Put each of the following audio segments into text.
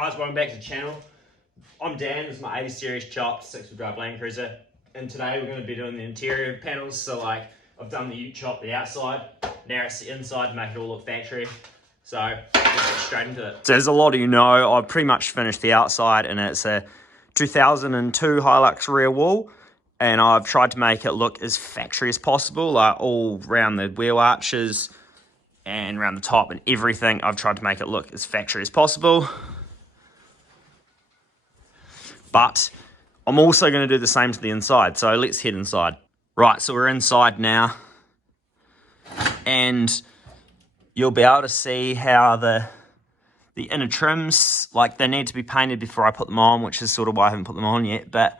guys, welcome back to the channel. I'm Dan, this is my 80 series chopped 6-wheel drive Landcruiser, and today we're going to be doing the interior panels. So like, I've done the U-chop the outside, now it's the inside to make it all look factory. So let's get straight into it. So as a lot of you know, I've pretty much finished the outside, and it's a 2002 Hilux rear wall, and I've tried to make it look as factory as possible, like all around the wheel arches and around the top and everything. I've tried to make it look as factory as possible. But I'm also going to do the same to the inside. So let's head inside. Right, so we're inside now. And you'll be able to see how the inner trims, like they need to be painted before I put them on, which is sort of why I haven't put them on yet. But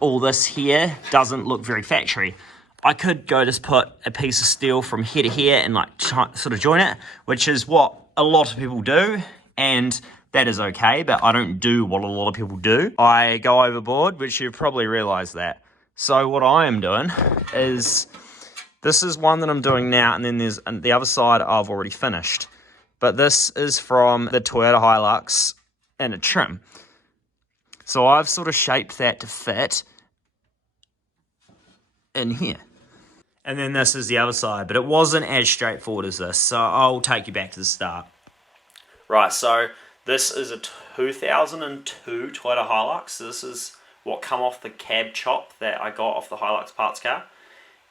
all this here doesn't look very factory. I could go just put a piece of steel from here to here and like sort of join it, which is what a lot of people do. And that is okay, but I don't do what a lot of people do. I go overboard, which you've probably realized that. So what I am doing is, this is one that I'm doing now, and then there's the other side I've already finished. But this is from the Toyota Hilux and a trim. So I've sort of shaped that to fit in here. And then this is the other side, but it wasn't as straightforward as this. So I'll take you back to the start. Right, so this is a 2002 Toyota Hilux. This is what come off the cab chop that I got off the Hilux parts car.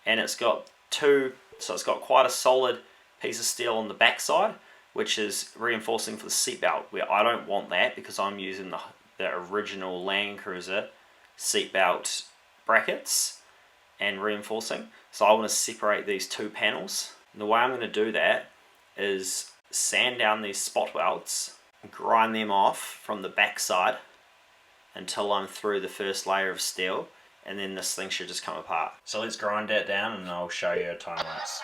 And it's got so it's got quite a solid piece of steel on the backside, which is reinforcing for the seatbelt, where I don't want that because I'm using the original Landcruiser seatbelt brackets and reinforcing. So I want to separate these two panels. And the way I'm going to do that is sand down these spot welds, grind them off from the back side until I'm through the first layer of steel, and then this thing should just come apart. So let's grind that down and I'll show you a time lapse.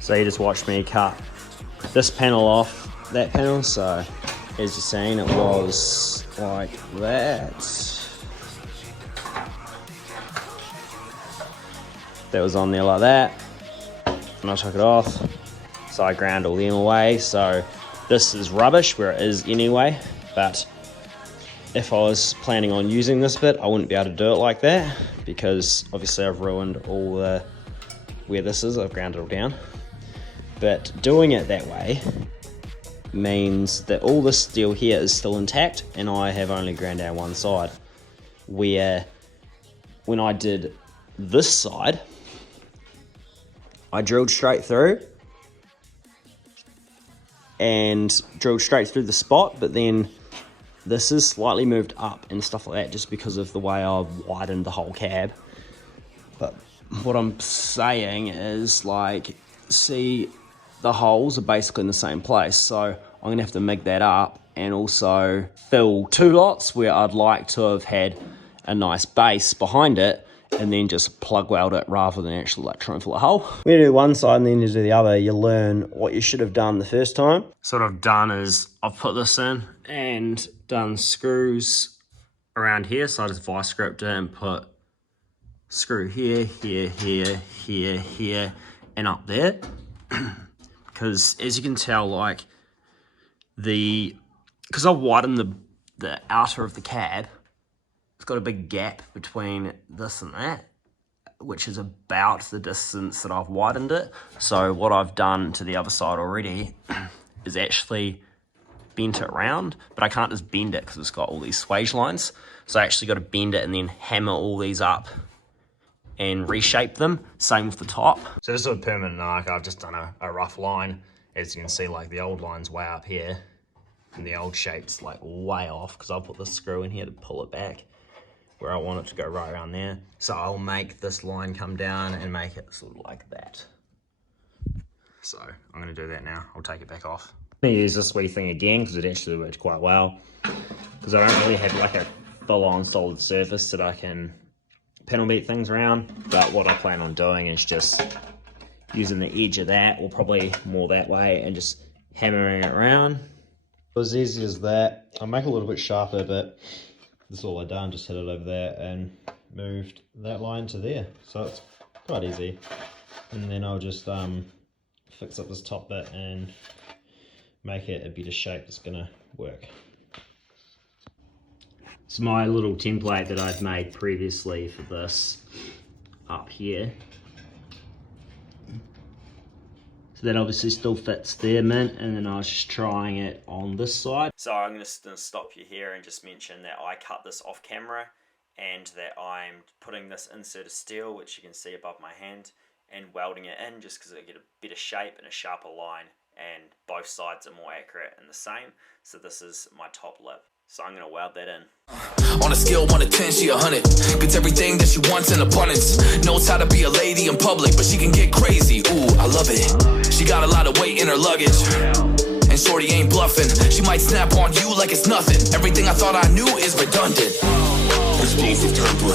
So you just watched me cut this panel off that panel. So as you're seeing, it was like that. That was on there like that. And I took it off. So I ground all them away. So this is rubbish where it is anyway. But if I was planning on using this bit, I wouldn't be able to do it like that, because obviously I've ruined all the where this is. I've ground it all down. But doing it that way means that all this steel here is still intact, and I have only ground down one side. Where when I did this side, I drilled straight through and drilled straight through the spot, but then this is slightly moved up and stuff like that just because of the way I've widened the whole cab. But what I'm saying is, like, see, the holes are basically in the same place, so I'm gonna have to make that up and also fill two lots where I'd like to have had a nice base behind it, and then just plug weld it rather than actually like try and fill a hole. When you do one side and then you do the other, you learn what you should have done the first time. So what I've done is I've put this in and done screws around here, so I just vice gripped it and put screw here, here, here, here, here, and up there. Because as you can tell, like, because I've widened the outer of the cab, it's got a big gap between this and that, which is about the distance that I've widened it. So what I've done to the other side already is actually bent it around, but I can't just bend it because it's got all these swage lines. So I actually got to bend it and then hammer all these up and reshape them. Same with the top. So this is a permanent arc. I've just done a rough line As you can see, like the old line's way up here and the old shape's like way off because I'll put the screw in here to pull it back where I want it to go right around there. So I'll make this line come down and make it sort of like that. So I'm gonna do that now. I'll take it back off. I'm gonna use this wee thing again because it actually worked quite well. Because I don't really have like a full-on solid surface that I can panel beat things around. But what I plan on doing is just using the edge of that, or probably more that way, and just hammering it around. It was easy as that. I'll make it a little bit sharper, but this is all I done, just hit it over there and moved that line to there. So it's quite easy. And then I'll just fix up this top bit and make it a better shape that's gonna work. It's my little template that I've made previously for this up here. So that obviously still fits there, mint, and then I was just trying it on this side. So I'm just gonna stop you here and just mention that I cut this off camera and that I'm putting this insert of steel, which you can see above my hand, and welding it in just because I get a better shape and a sharper line, and both sides are more accurate and the same. So this is my top lip. So I'm gonna weld that in. On a scale 1 to 10, she 100. Gets everything that she wants in abundance. Knows how to be a lady in public, but she can get crazy. Ooh, I love it. She got a lot of weight in her luggage, and shorty ain't bluffing. She might snap on you like it's nothing. Everything I thought I knew is redundant. Explosive temper,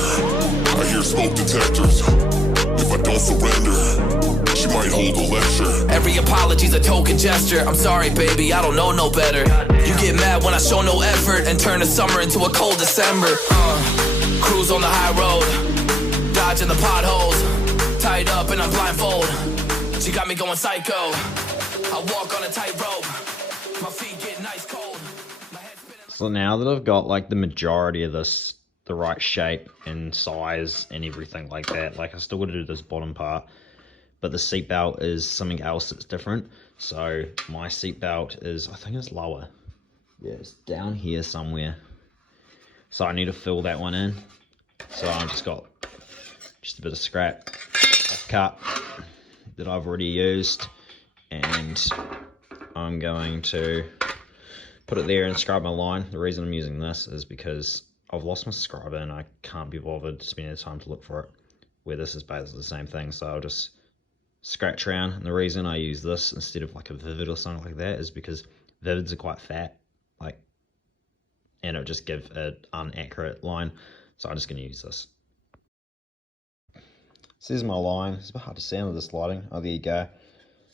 I hear smoke detectors. If I don't surrender, she might hold a lecture. Every apology's a token gesture. I'm sorry, baby, I don't know no better. You get mad when I show no effort and turn the summer into a cold December. Cruise on the high road, dodging the potholes. Tied up and I'm blindfold. She got me going psycho. I walk on a tightrope. My feet get nice cold. So now that I've got like the majority of this the right shape and size and everything like that, like I still got to do this bottom part, but the seat belt is something else that's different. So my seat belt is, I think it's lower. Yeah, it's down here somewhere. So I need to fill that one in. So I've just got just a bit of scrap cut that I've already used, and I'm going to put it there and scribe my line. The reason I'm using this is because I've lost my scriber and I can't be bothered spending the time to look for it, where this is basically the same thing. So I'll just scratch around, and the reason I use this instead of like a Vivid or something like that is because Vivids are quite fat, like, and it'll just give an inaccurate line. So I'm just going to use this. So here's my line. It's a bit hard to see with this lighting. Oh, there you go.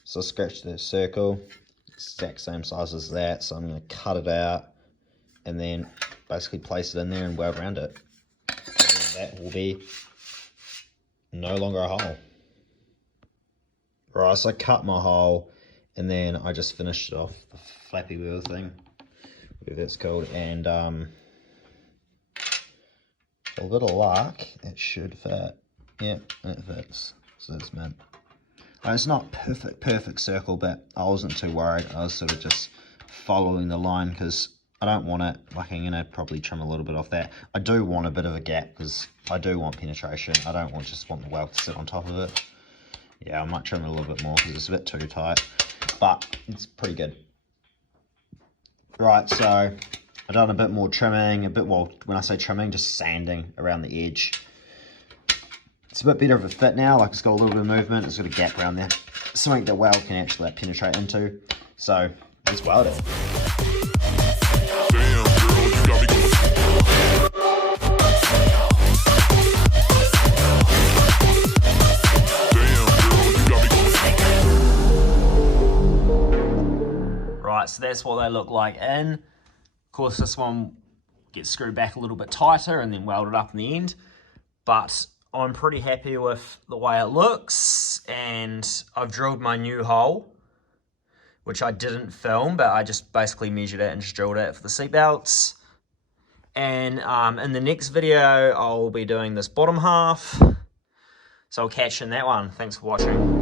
So I scratched the circle, exact same size as that. So I'm going to cut it out and then basically place it in there and weld around it. And that will be no longer a hole. Right, so I cut my hole and then I just finished it off the flappy wheel thing, whatever that's called, and a bit of luck, it should fit. Yep, it fits. So that's meant. It's not perfect circle, but I wasn't too worried. I was sort of just following the line because I don't want it, like, I'm going to probably trim a little bit off that. I do want a bit of a gap because I do want penetration. I don't just want the weld to sit on top of it. Yeah, I might trim it a little bit more because it's a bit too tight, but it's pretty good. Right, so I've done a bit more trimming, well, when I say trimming, just sanding around the edge. It's a bit better of a fit now, like it's got a little bit of movement, it's got a gap around there. Something that weld can actually penetrate into. So, let's weld it. Right, so that's what they look like in. Of course, this one gets screwed back a little bit tighter and then welded up in the end. But I'm pretty happy with the way it looks, and I've drilled my new hole, which I didn't film, but I just basically measured it and just drilled it for the seat belts. And in the next video, I'll be doing this bottom half. So I'll catch you in that one. Thanks for watching.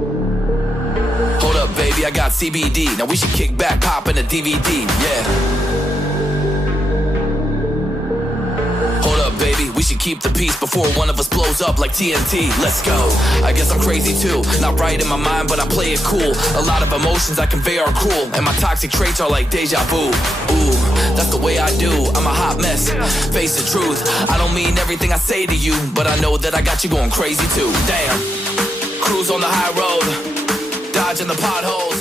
Hold up, baby, I got CBD. Now we should kick back, pop in a DVD, yeah. Hold up, baby. baby, we should keep the peace before one of us blows up like TNT. Let's go. I guess I'm crazy too, not right in my mind, but I play it cool. A lot of emotions I convey are cruel, and my toxic traits are like deja vu. Ooh, that's the way I do, I'm a hot mess. Face the truth, I don't mean everything I say to you, but I know that I got you going crazy too. Damn. Cruise on the high road, dodging the potholes.